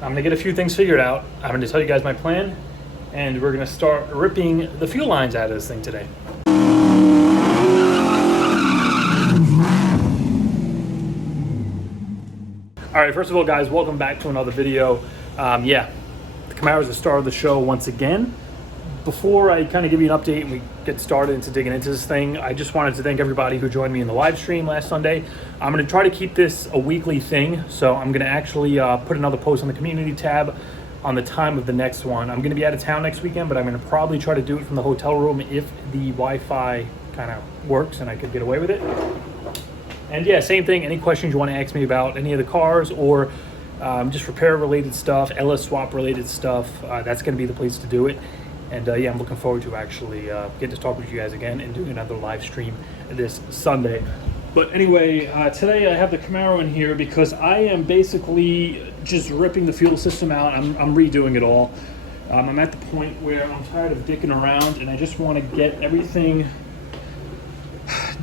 I'm gonna get a few things figured out. I'm gonna tell you guys my plan, and we're gonna start ripping the fuel lines out of this thing today. All right, first of all, guys, welcome back to another video. The Camaro is the star of the show once again. Before I kind of give you an update and we get started into digging into this thing, I just wanted to thank everybody who joined me in the live stream last Sunday. I'm going to try to keep this a weekly thing, so I'm going to actually put another post on the community tab on the time of the next one. I'm going to be out of town next weekend, but I'm going to probably try to do it from the hotel room if the Wi-Fi kind of works and I could get away with it. And yeah, same thing. Any questions you want to ask me about any of the cars or just repair related stuff, LS swap related stuff, that's going to be the place to do it. And I'm looking forward to actually getting to talk with you guys again and doing another live stream this Sunday. But anyway, today I have the Camaro in here because I am basically just ripping the fuel system out. I'm redoing it all. I'm at the point where I'm tired of dicking around and I just want to get everything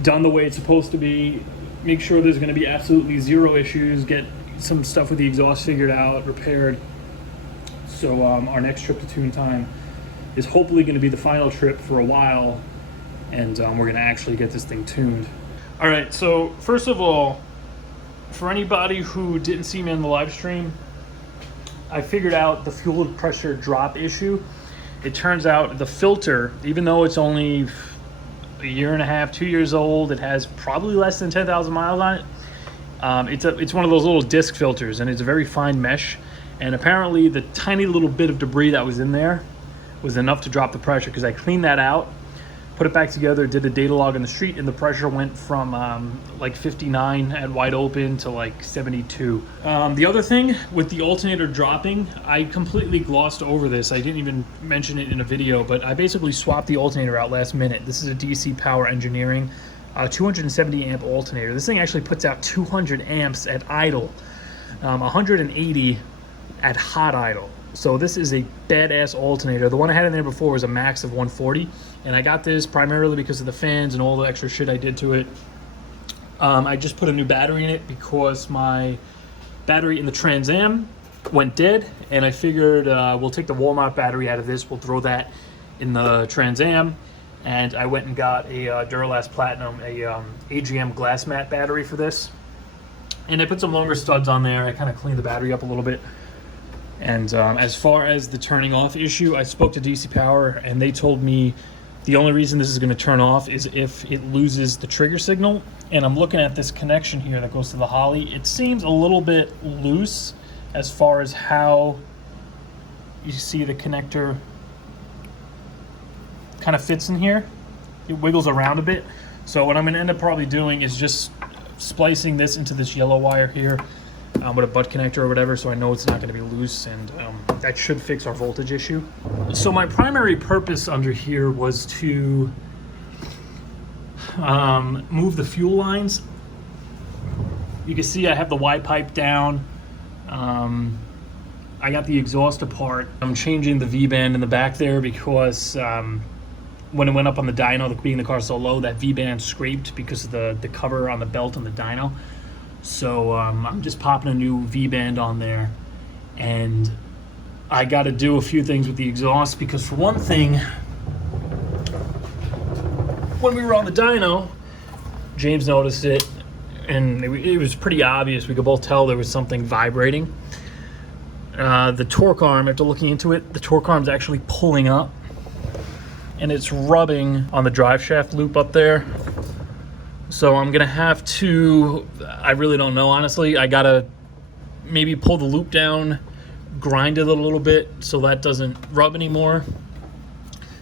done the way it's supposed to be. Make sure there's going to be absolutely zero issues, get some stuff with the exhaust figured out, repaired. So our next trip to Tune Time is hopefully going to be the final trip for a while, and we're going to actually get this thing tuned. All right, so first of all, for anybody who didn't see me in the live stream, I figured out the fuel pressure drop issue. It turns out the filter, even though it's only a year and a half, 2 years old, it has probably less than 10,000 miles on it. It's one of those little disc filters, and it's a very fine mesh. And apparently the tiny little bit of debris that was in there was enough to drop the pressure, because I cleaned that out, put it back together, did a data log on the street, and the pressure went from like 59 at wide open to like 72. The other thing with the alternator dropping, I completely glossed over this. I didn't even mention it in a video, but I basically swapped the alternator out last minute. This is a DC Power Engineering 270 amp alternator. This thing actually puts out 200 amps at idle, 180 at hot idle. So this is a badass alternator. The one I had in there before was a max of 140, and I got this primarily because of the fans and all the extra shit I did to it. I just put a new battery in it because my battery in the Trans Am went dead, and I figured we'll take the Walmart battery out of this, we'll throw that in the Trans Am, and I went and got a Duralast Platinum, a AGM glass mat battery for this, and I put some longer studs on there. I kind of cleaned the battery up a little bit. And as far as the turning off issue, I spoke to DC Power, and they told me the only reason this is going to turn off is if it loses the trigger signal. And I'm looking at this connection here that goes to the Holly. It seems a little bit loose as far as how you see the connector kind of fits in here. It wiggles around a bit. So what I'm going to end up probably doing is just splicing this into this yellow wire here with a butt connector or whatever, so I know it's not going to be loose, and that should fix our voltage issue. So my primary purpose under here was to move the fuel lines. You can see I have the Y pipe down. I got the exhaust apart. I'm changing the V-band in the back there because when it went up on the dyno, being the car so low, that V-band scraped because of the cover on the belt on the dyno. So I'm just popping a new V-band on there, and I got to do a few things with the exhaust, because for one thing, when we were on the dyno, James noticed it, and it was pretty obvious. We could both tell there was something vibrating. The torque arm, after looking into it, the torque arm is actually pulling up, and it's rubbing on the drive shaft loop up there. So I'm gonna have to, I really don't know, honestly. I gotta maybe pull the loop down, grind it a little bit so that doesn't rub anymore.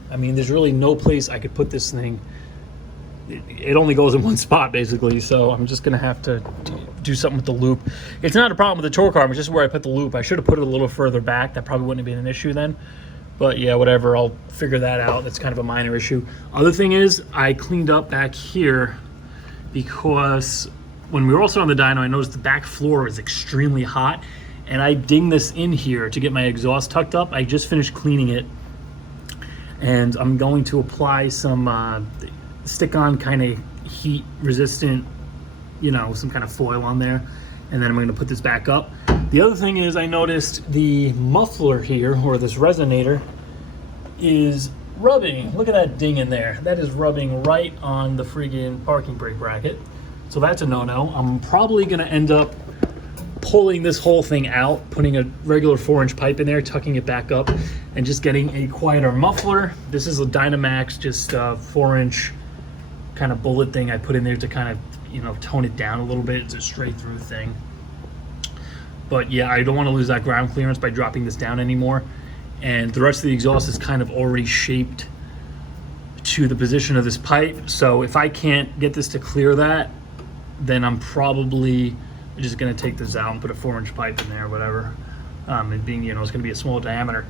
I mean, there's really no place I could put this thing. It only goes in one spot, basically. So I'm just gonna have to do something with the loop. It's not a problem with the torque arm, it's just where I put the loop. I should have put it a little further back. That probably wouldn't have been an issue then. But yeah, whatever, I'll figure that out. That's kind of a minor issue. Other thing is, I cleaned up back here, because when we were also on the dyno, I noticed the back floor is extremely hot, and I dinged this in here to get my exhaust tucked up. I just finished cleaning it, and I'm going to apply some stick-on kind of heat resistant, you know, some kind of foil on there, and then I'm going to put this back up. The other thing is I noticed the muffler here, or this resonator, is rubbing. Look at that ding in there. That is rubbing right on the friggin' parking brake bracket. So that's a no-no. I'm probably gonna end up pulling this whole thing out, putting a regular 4-inch pipe in there, tucking it back up, and just getting a quieter muffler. This is a Dynamax, just 4-inch kind of bullet thing I put in there to kind of, you know, tone it down a little bit. It's a straight through thing. But yeah, I don't want to lose that ground clearance by dropping this down anymore. And the rest of the exhaust is kind of already shaped to the position of this pipe. So if I can't get this to clear that, then I'm probably just going to take this out and put a 4-inch pipe in there, whatever. It being, you know, it's going to be a small diameter.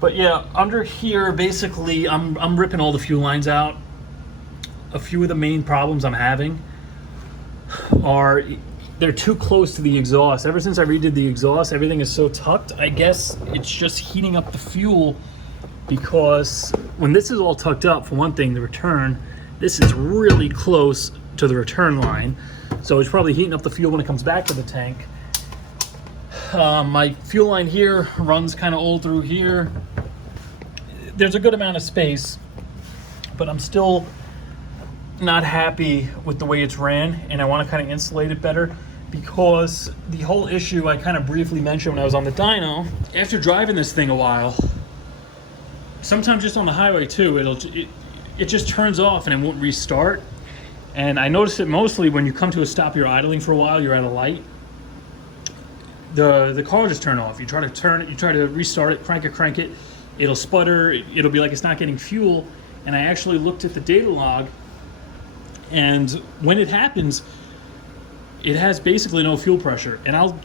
But yeah, under here, basically, I'm ripping all the fuel lines out. A few of the main problems I'm having are they're too close to the exhaust. Ever since I redid the exhaust, everything is so tucked. I guess it's just heating up the fuel, because when this is all tucked up, for one thing, the return, this is really close to the return line. So it's probably heating up the fuel when it comes back to the tank. My fuel line here runs kind of old through here. There's a good amount of space, but I'm still not happy with the way it's ran, and I want to kind of insulate it better, because the whole issue I kind of briefly mentioned when I was on the dyno, after driving this thing a while, sometimes just on the highway too, it just turns off and it won't restart. And I notice it mostly when you come to a stop, you're idling for a while, you're at a light, the car will just turn off. You try to turn it, you try to restart it, crank it, it'll sputter, it'll be like it's not getting fuel. And I actually looked at the data log, and when it happens, it has basically no fuel pressure. And I'll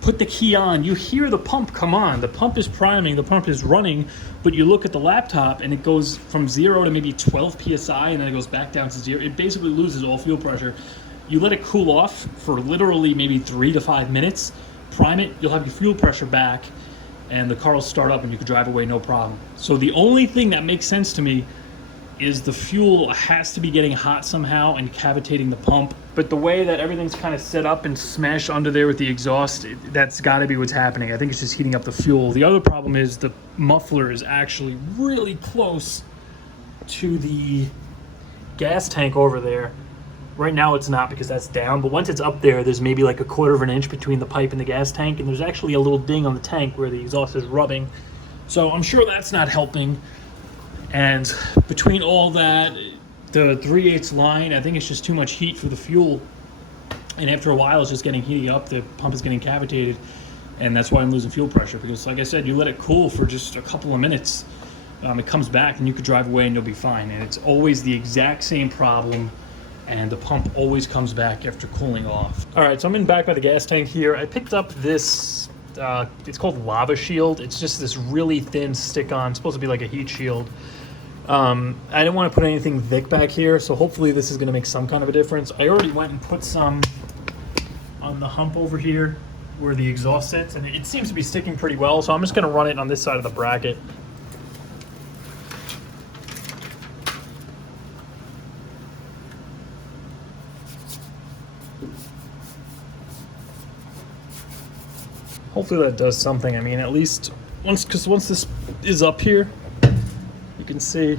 put the key on, you hear the pump come on. The pump is priming, the pump is running, but you look at the laptop and it goes from 0 to maybe 12 PSI, and then it goes back down to 0. It basically loses all fuel pressure. You let it cool off for literally maybe 3 to 5 minutes, prime it, you'll have your fuel pressure back, and the car will start up and you can drive away no problem. So the only thing that makes sense to me is the fuel has to be getting hot somehow and cavitating the pump. But the way that everything's kind of set up and smashed under there with the exhaust, that's got to be what's happening. I think it's just heating up the fuel. The other problem is the muffler is actually really close to the gas tank over there. Right now it's not, because that's down, but once it's up there, there's maybe like 1/4 of an inch between the pipe and the gas tank, and there's actually a little ding on the tank where the exhaust is rubbing. So I'm sure that's not helping. And between all that, the 3/8 line, I think it's just too much heat for the fuel. And after a while, it's just getting heated up. The pump is getting cavitated. And that's why I'm losing fuel pressure. Because like I said, you let it cool for just a couple of minutes. It comes back and you could drive away and you'll be fine. And it's always the exact same problem. And the pump always comes back after cooling off. All right, so I'm in back by the gas tank here. I picked up this, it's called Lava Shield. It's just this really thin stick-on. It's supposed to be like a heat shield. I didn't want to put anything thick back here, so hopefully this is going to make some kind of a difference. I already went and put some on the hump over here where the exhaust sits, and it seems to be sticking pretty well, so I'm just going to run it on this side of the bracket. Hopefully that does something. I mean, at least once this is up here, you can see, you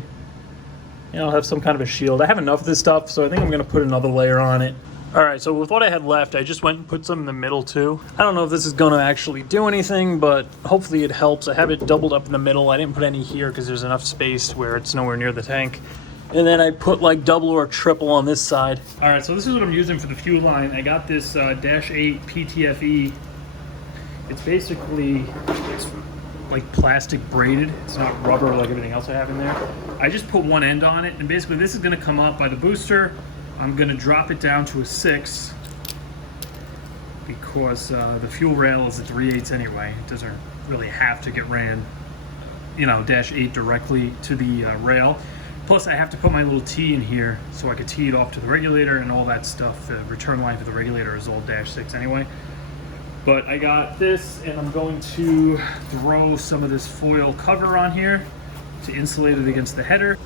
know, I'll have some kind of a shield. I have enough of this stuff, so I think I'm going to put another layer on it. All right, so with what I had left, I just went and put some in the middle too. I don't know if this is going to actually do anything, but hopefully it helps. I have it doubled up in the middle. I didn't put any here because there's enough space where it's nowhere near the tank. And then I put like double or triple on this side. All right, so this is what I'm using for the fuel line. I got this Dash 8 PTFE. It's basically, it's like plastic braided. It's not rubber like everything else I have in there. I just put one end on it, and basically this is gonna come up by the booster. I'm gonna drop it down to a 6 because the fuel rail is a 3/8 anyway. It doesn't really have to get ran, you know, Dash 8 directly to the rail. Plus I have to put my little T in here so I could tee it off to the regulator and all that stuff. The return line for the regulator is all Dash 6 anyway. But I got this, and I'm going to throw some of this foil cover on here to insulate it against the header.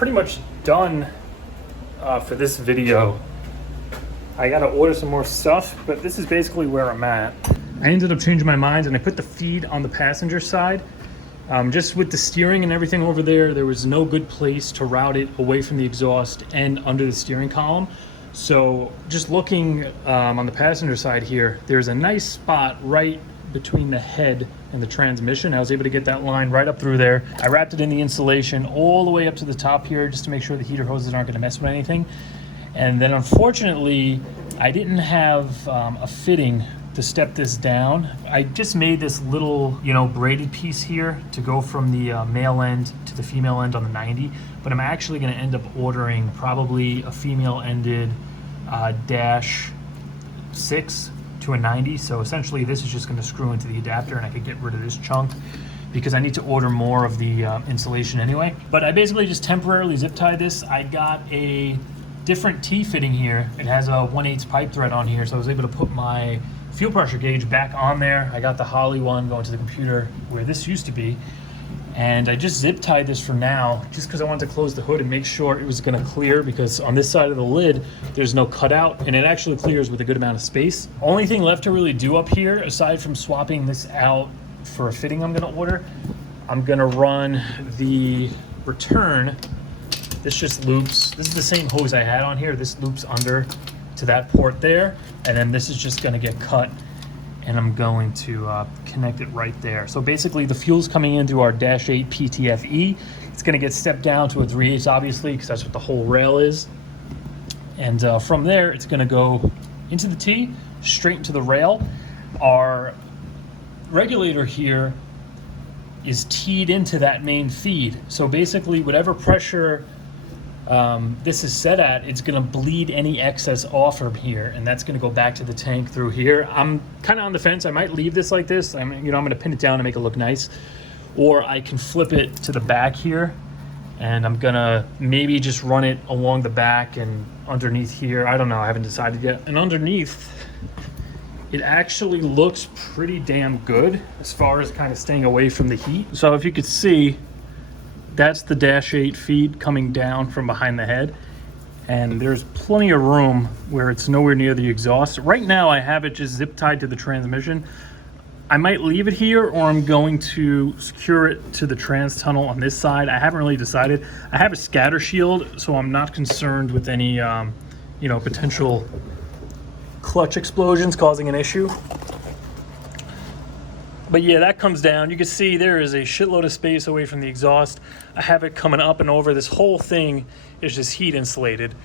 pretty much done for this video. I gotta order some more stuff, but this is basically where I'm at. I ended up changing my mind and I put the feed on the passenger side. Just with the steering and everything over there, there was no good place to route it away from the exhaust and under the steering column. So just looking on the passenger side here, there's a nice spot right between the head and the transmission. I was able to get that line right up through there. I wrapped it in the insulation all the way up to the top here just to make sure the heater hoses aren't gonna mess with anything. And then unfortunately, I didn't have a fitting to step this down. I just made this little, braided piece here to go from the male end to the female end on the 90, but I'm actually gonna end up ordering probably a female ended dash 6 to a 90. So essentially this is just gonna screw into the adapter and I could get rid of this chunk because I need to order more of the insulation anyway. But I basically just temporarily zip tied this. I got a different T-fitting here. It has a 1/8 pipe thread on here, so I was able to put my fuel pressure gauge back on there. I got the Holley one going to the computer where this used to be, and I just zip tied this for now just because I wanted to close the hood and make sure it was going to clear, because on this side of the lid there's no cutout and it actually clears with a good amount of space. Only thing left to really do up here, aside from swapping this out for a fitting I'm going to order, I'm going to run the return. This just loops. This is the same hose I had on here. This loops under to that port there, and then this is just going to get cut and I'm going to connect it right there. So basically the fuel's coming into our Dash 8 PTFE. It's going to get stepped down to a 3/8 obviously, because that's what the whole rail is, and from there it's going to go into the T, straight into the rail. Our regulator here is teed into that main feed, so basically whatever pressure this is set at, it's going to bleed any excess off from here, and that's going to go back to the tank through here. I'm kind of on the fence. I might leave this like this. I'm going to pin it down to make it look nice, or I can flip it to the back here, and I'm going to maybe just run it along the back and underneath here. I don't know. I haven't decided yet. And underneath, it actually looks pretty damn good as far as kind of staying away from the heat. So if you could see, that's the Dash 8 feed coming down from behind the head, and there's plenty of room where it's nowhere near the exhaust. Right now I have it just zip tied to the transmission. I might leave it here, or I'm going to secure it to the trans tunnel on this side. I haven't really decided. I have a scatter shield, so I'm not concerned with any potential clutch explosions causing an issue. But yeah, that comes down. You can see there is a shitload of space away from the exhaust. I have it coming up and over. This whole thing is just heat insulated.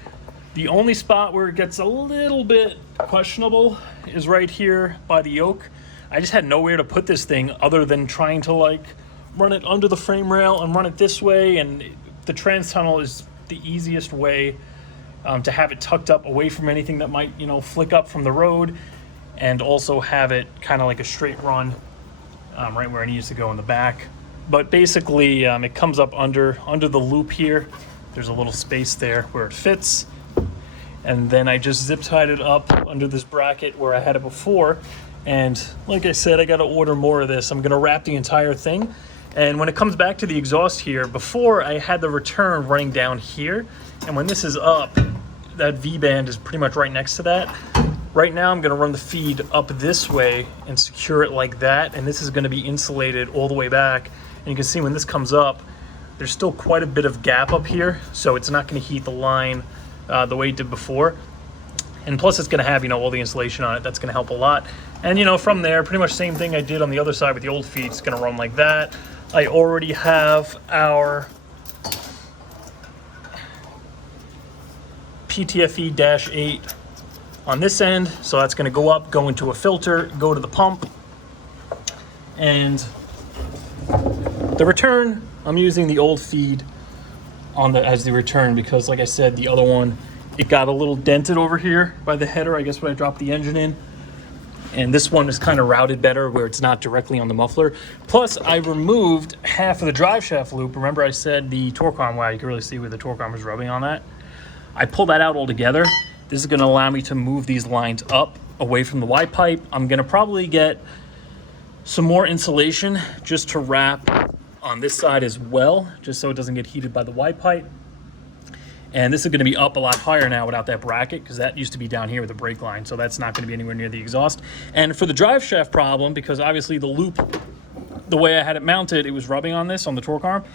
The only spot where it gets a little bit questionable is right here by the yoke. I just had nowhere to put this thing other than trying to run it under the frame rail and run it this way, and the trans tunnel is the easiest way to have it tucked up away from anything that might flick up from the road, and also have it kind of like a straight run right where it needs to go in the back. But basically it comes up under the loop here. There's a little space there where it fits, and then I just zip tied it up under this bracket where I had it before. And like I said, I got to order more of this. I'm going to wrap the entire thing, and when it comes back to the exhaust here, before I had the return running down here, and when this is up, that V-band is pretty much right next to that. Right now I'm going to run the feed up this way and secure it like that, and this is going to be insulated all the way back. And you can see when this comes up, there's still quite a bit of gap up here, so it's not going to heat the line the way it did before. And plus it's going to have all the insulation on it. That's going to help a lot. And from there, pretty much same thing I did on the other side with the old feed. It's going to run like that. I already have our PTFE-8 on this end, so that's going to go up, go into a filter, go to the pump. And the return, I'm using the old feed as the return, because like I said, the other one, it got a little dented over here by the header, I guess, when I dropped the engine in. And this one is kind of routed better where it's not directly on the muffler. Plus I removed half of the drive shaft loop. Remember I said the torque arm, wow, you can really see where the torque arm was rubbing on that. I pulled that out altogether. This is going to allow me to move these lines up away from the Y pipe. I'm going to probably get some more insulation just to wrap on this side as well, just so it doesn't get heated by the Y pipe. And this is going to be up a lot higher now without that bracket, because that used to be down here with the brake line. So that's not going to be anywhere near the exhaust. And for the drive shaft problem, because obviously the loop, the way I had it mounted, it was rubbing on this, on the torque arm.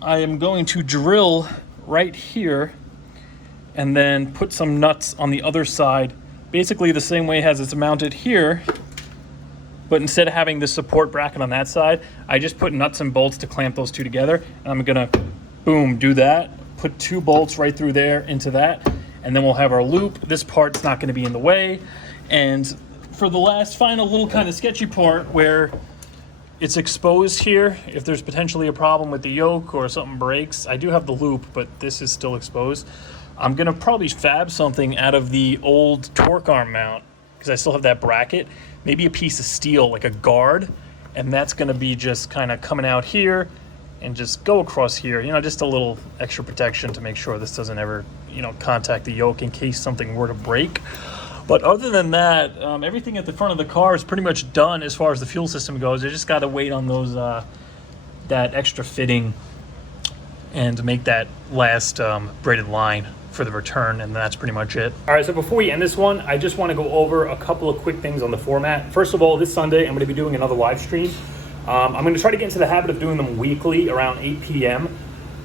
I am going to drill right here and then put some nuts on the other side, basically the same way as it's mounted here. But instead of having this support bracket on that side, I just put nuts and bolts to clamp those two together. And I'm going to, boom, do that. Put 2 bolts right through there into that, and then we'll have our loop. This part's not going to be in the way. And for the last final little kind of sketchy part where it's exposed here, if there's potentially a problem with the yoke or something breaks, I do have the loop, but this is still exposed. I'm going to probably fab something out of the old torque arm mount, because I still have that bracket, maybe a piece of steel, like a guard, and that's going to be just kind of coming out here and just go across here, you know, just a little extra protection to make sure this doesn't ever, you know, contact the yoke in case something were to break. But other than that, everything at the front of the car is pretty much done as far as the fuel system goes. I just got to wait on those, that extra fitting and make that last braided line for the return, and that's pretty much it. All right, so before we end this one, I just want to go over a couple of quick things on the format. First of all, this Sunday, I'm going to be doing another live stream. I'm going to try to get into the habit of doing them weekly around 8 p.m.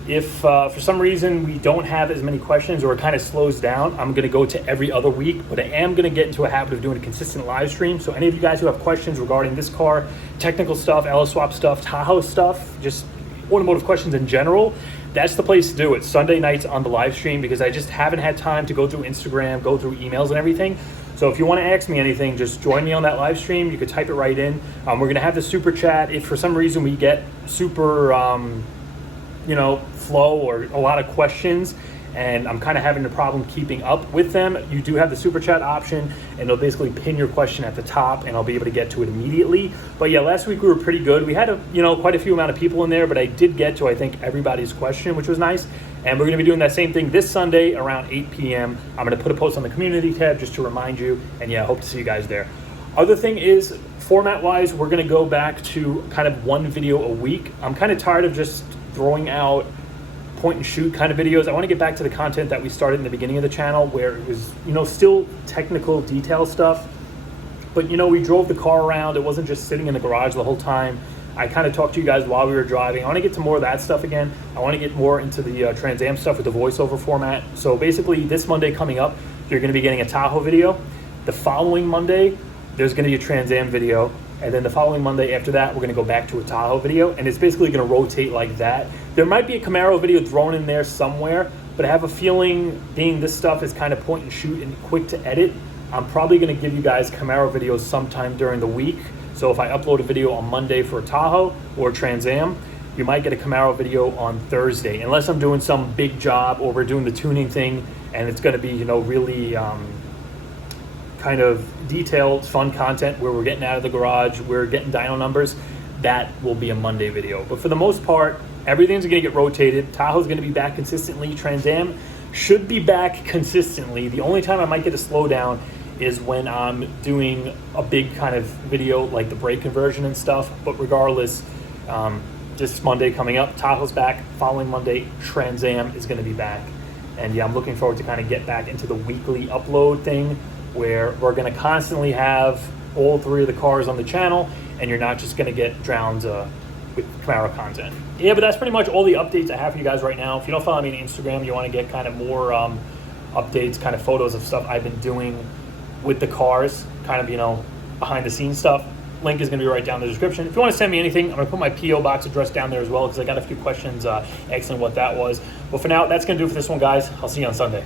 If for some reason we don't have as many questions or it kind of slows down, I'm going to go to every other week, but I am going to get into a habit of doing a consistent live stream. So any of you guys who have questions regarding this car, technical stuff, LS swap stuff, Tahoe stuff, just automotive questions in general, that's the place to do it. Sunday nights on the live stream, because I just haven't had time to go through Instagram, go through emails and everything. So if you want to ask me anything, just join me on that live stream. You could type it right in. We're going to have the super chat. If for some reason we get super, you know, flow or a lot of questions, and I'm kind of having a problem keeping up with them, you do have the super chat option, and it'll basically pin your question at the top, and I'll be able to get to it immediately. But yeah, last week we were pretty good. We had quite a few amount of people in there, but I did get to, I think, everybody's question, which was nice. And we're going to be doing that same thing this Sunday around 8 p.m. I'm going to put a post on the community tab just to remind you, and yeah, I hope to see you guys there. Other thing is, format-wise, we're going to go back to kind of one video a week. I'm kind of tired of just throwing out point and shoot kind of videos. I want to get back to the content that we started in the beginning of the channel, where it was, you know, still technical detail stuff, but you know, we drove the car around. It wasn't just sitting in the garage the whole time. I kind of talked to you guys while we were driving. I want to get to more of that stuff again. I want to get more into the Trans Am stuff with the voiceover format. So basically this Monday coming up, you're going to be getting a Tahoe video. The following Monday, there's going to be a Trans Am video. And then the following Monday after that, we're going to go back to a Tahoe video. And it's basically going to rotate like that. There might be a Camaro video thrown in there somewhere, but I have a feeling, being this stuff is kind of point and shoot and quick to edit, I'm probably going to give you guys Camaro videos sometime during the week. So if I upload a video on Monday for a Tahoe or Trans Am, you might get a Camaro video on Thursday, unless I'm doing some big job or we're doing the tuning thing and it's going to be, you know, really kind of detailed, fun content where we're getting out of the garage, we're getting dyno numbers. That will be a Monday video. But for the most part, everything's going to get rotated. Tahoe's going to be back consistently. Trans Am should be back consistently. The only time I might get a slowdown is when I'm doing a big kind of video like the brake conversion and stuff. But regardless, this Monday coming up, Tahoe's back. Following Monday, Trans Am is going to be back. And yeah, I'm looking forward to kind of get back into the weekly upload thing, where we're going to constantly have all 3 of the cars on the channel, and you're not just going to get drowned with Camaro content. Yeah, but that's pretty much all the updates I have for you guys right now. If you don't follow me on Instagram, you want to get kind of more updates, kind of photos of stuff I've been doing with the cars, kind of, you know, behind the scenes stuff. Link is going to be right down in the description. If you want to send me anything, I'm going to put my P.O. box address down there as well, because I got a few questions asking what that was. But for now, that's going to do it for this one, guys. I'll see you on Sunday.